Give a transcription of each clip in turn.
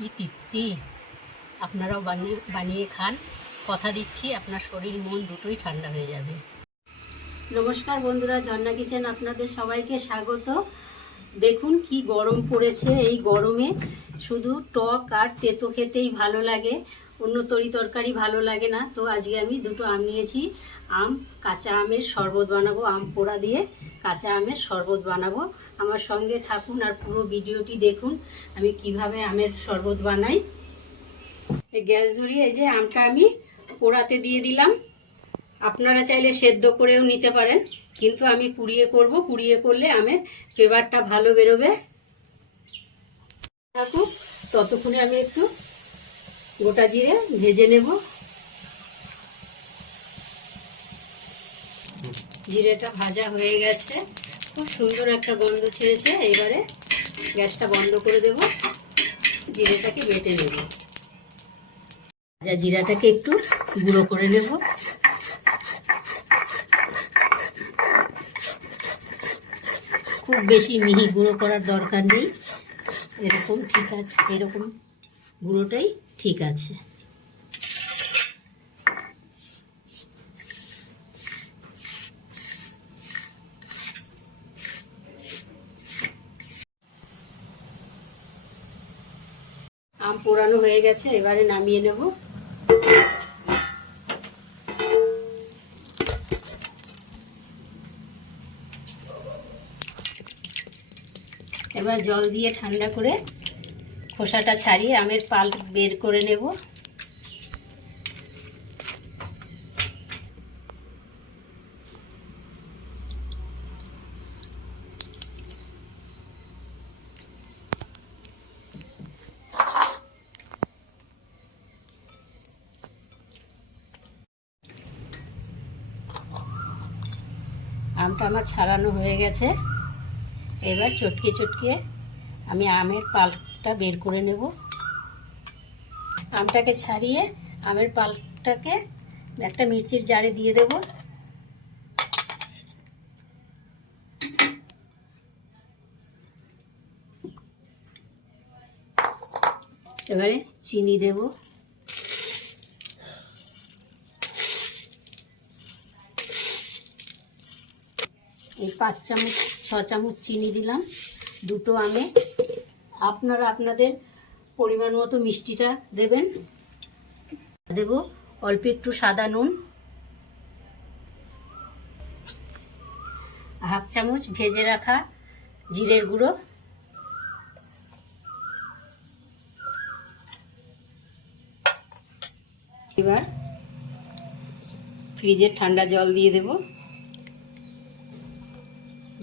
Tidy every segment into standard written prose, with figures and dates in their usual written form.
কি তৃপ্তি! আপনারাও বানিয়ে খান, কথা দিচ্ছি আপনার শরীর মন দুটোই ঠান্ডা হয়ে যাবে। নমস্কার বন্ধুরা, ঝর্ণা কিচেন আপনাদের সবাইকে স্বাগত। দেখুন কি গরম পড়েছে, এই গরমে শুধু টক আর তেতো খেতেই ভালো লাগে, অন্য তরকারি ভালো লাগে না। তো আজকে আমি দুটো আম নিয়েছি, কাঁচা আমের শরবত বানাবো, আম পোড়া দিয়ে কাঁচা আমের শরবত বানাবো। আমার সঙ্গে থাকুন আর পুরো ভিডিওটি দেখুন আমি কিভাবে আমের শরবত বানাই। এই গ্যাস ধরিয়ে এই যে আমটা আমি পোড়াতে দিয়ে দিলাম। আপনারা চাইলে সেদ্ধ করেও নিতে পারেন, কিন্তু আমি পুড়িয়ে করব, পুড়িয়ে করলে আমের ফ্লেভারটা ভালো বেরোবে। থাকুক ততক্ষণে আমি একটু গোটা জিরে ভেজে নেব। জিরেটা ভাজা হয়ে গেছে, খুব সুন্দর একটা গন্ধ ছেড়েছে। এবারে গ্যাসটা বন্ধ করে দেব, জিরেটাকে বেটে নেব। জিরাটাকে একটু গুঁড়ো করে নেব। খুব বেশি মিহি গুঁড়ো করার দরকার নেই, এরকম ঠিক আছে, এরকম গুঁড়োটাই ঠিক আছে। আম পোড়ানো হয়ে গেছে, এবারে নামিয়ে নেব। এবার জল দিয়ে ঠান্ডা করে খোসাটা ছাড়িয়ে আমের পাল বের করে নেব। আমটা আমার ছাড়ানো হয়ে গেছে, এবার চটকে চটকে আমি আমের পাল্পটা বের করে নেব। আমটাকে ছাড়িয়ে আমের পাল্পটাকে একটা মিক্সির জারে দিয়ে দেব। এবারে চিনি দেব। এই 5-6 চামচ চিনি দিলাম দুটো আমে। আপনারা আপনাদের পরিমাণ মতো মিষ্টিটা দেবেন। দেব অল্প একটু সাদা নুন, 1/2 চামচ ভেজে রাখা জিরের গুঁড়ো, এবার ফ্রিজের ঠান্ডা জল দিয়ে দেব,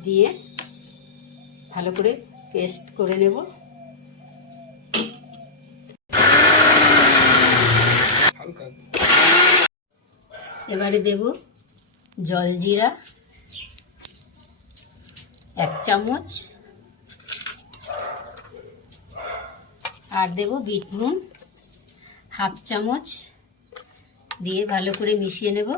দিয়ে ভালো করে পেস্ট করে নেব। এবারে দেব জলজিরা 1 চামচ, আর দেব বিট নুন 1/2 চামচ, দিয়ে ভালো করে মিশিয়ে নেব।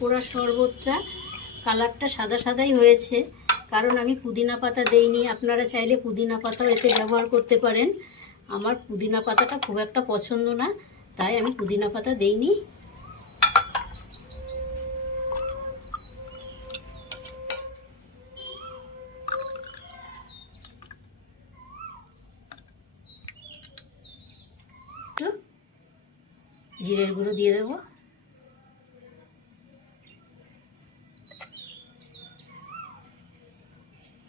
পোড়া শরবতটা কালারটা সাদা সাদাই হয়েছে, কারণ আমি পুদিনা পাতা দেইনি। আপনারা চাইলে পুদিনা পাতাও এতে ব্যবহার করতে পারেন। আমার পুদিনা পাতাটা খুব একটা পছন্দ না, তাই আমি পুদিনা পাতা দেইনি। একটু জিরের গুঁড়ো দিয়ে দেবো,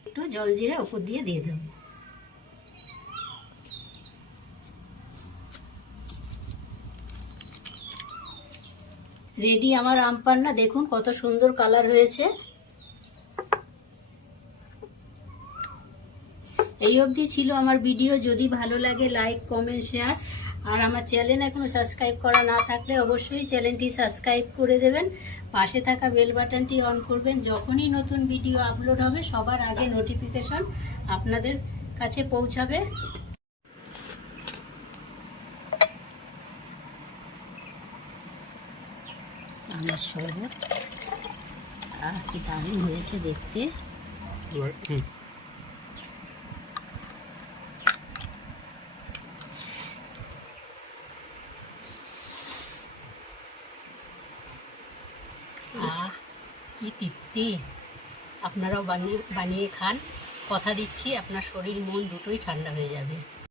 একটু জল জিরে উপর দিয়ে দেব। রেডি আমার আম পান্না। দেখুন কত সুন্দর কালার হয়েছে। এই অবধি ছিল আমার ভিডিও। যদি ভালো লাগে লাইক, কমেন্ট, শেয়ার, আর আমার চ্যানেল এখনো সাবস্ক্রাইব করা না থাকলে অবশ্যই চ্যানেলটি সাবস্ক্রাইব করে দেবেন। পাশে থাকা বেল বাটনটি অন করবেন, যখনই নতুন ভিডিও আপলোড হবে সবার আগে নোটিফিকেশন আপনাদের কাছে পৌঁছাবে। আমের শরবত। কি দারুণ হয়েছে দেখতে। কি তৃপ্তি! আপনারাও বানিয়ে খান, কথা দিচ্ছি আপনার শরীর মন দুটোই ঠান্ডা হয়ে যাবে।